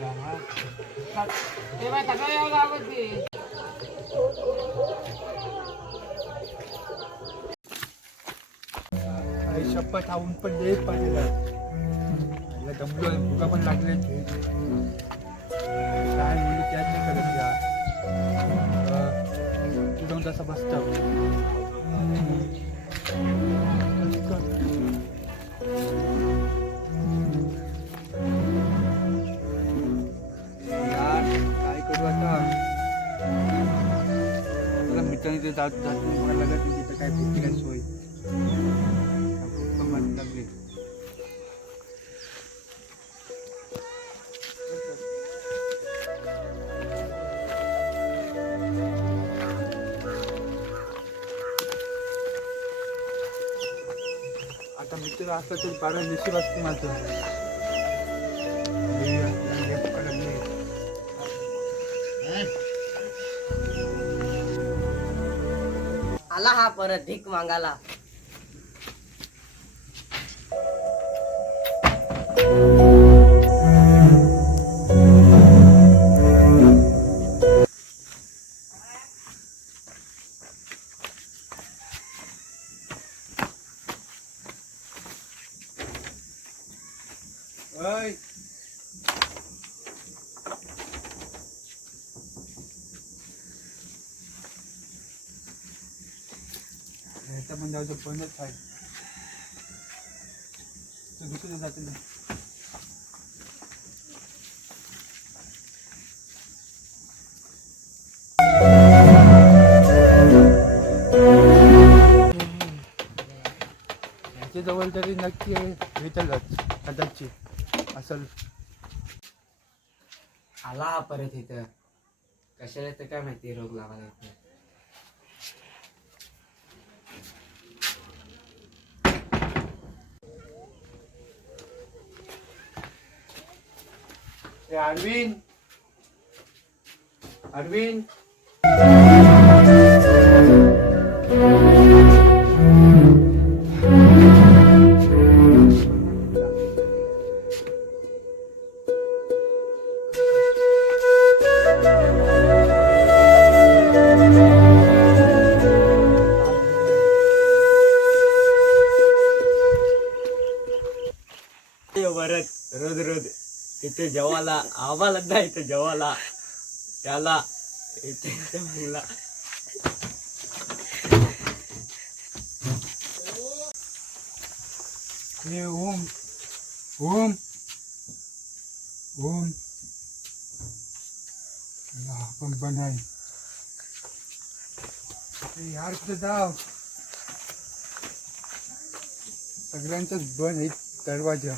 ते बाय सकाळी यावं लागत ते. आई शपथ ऊन पण लय पडलेला दमलोय भुका पण लागले काय बोलू त्याच नाही करत यार 2 तास बसतो यार काय करू आता मला मित्रांनी ते जात जात मला लागत नाही तिथं काय भेटली काय सोय पण मन लागले आता मित्र असलं तरी बारा नशीब असते माझं आला हा परत भीक मागायला. ओय ह्याचा पण जाऊ बंदच आहे तो दुसरं जाते ना ह्याच्या जवळ तरी नक्की भेटलच कदाचित असल आला हा परत इथं कशाला येतं काय माहिती रोग लावायला इथं. अरविंद अरविंद परत रोज रोज इथे जेवायला आम्हाला नाही इथे जेवायला त्याला इथे मुला हे ओम ओम ओम पण बन आहे यार कुठे जाव सगळ्यांचाच बंद आहे दरवाजा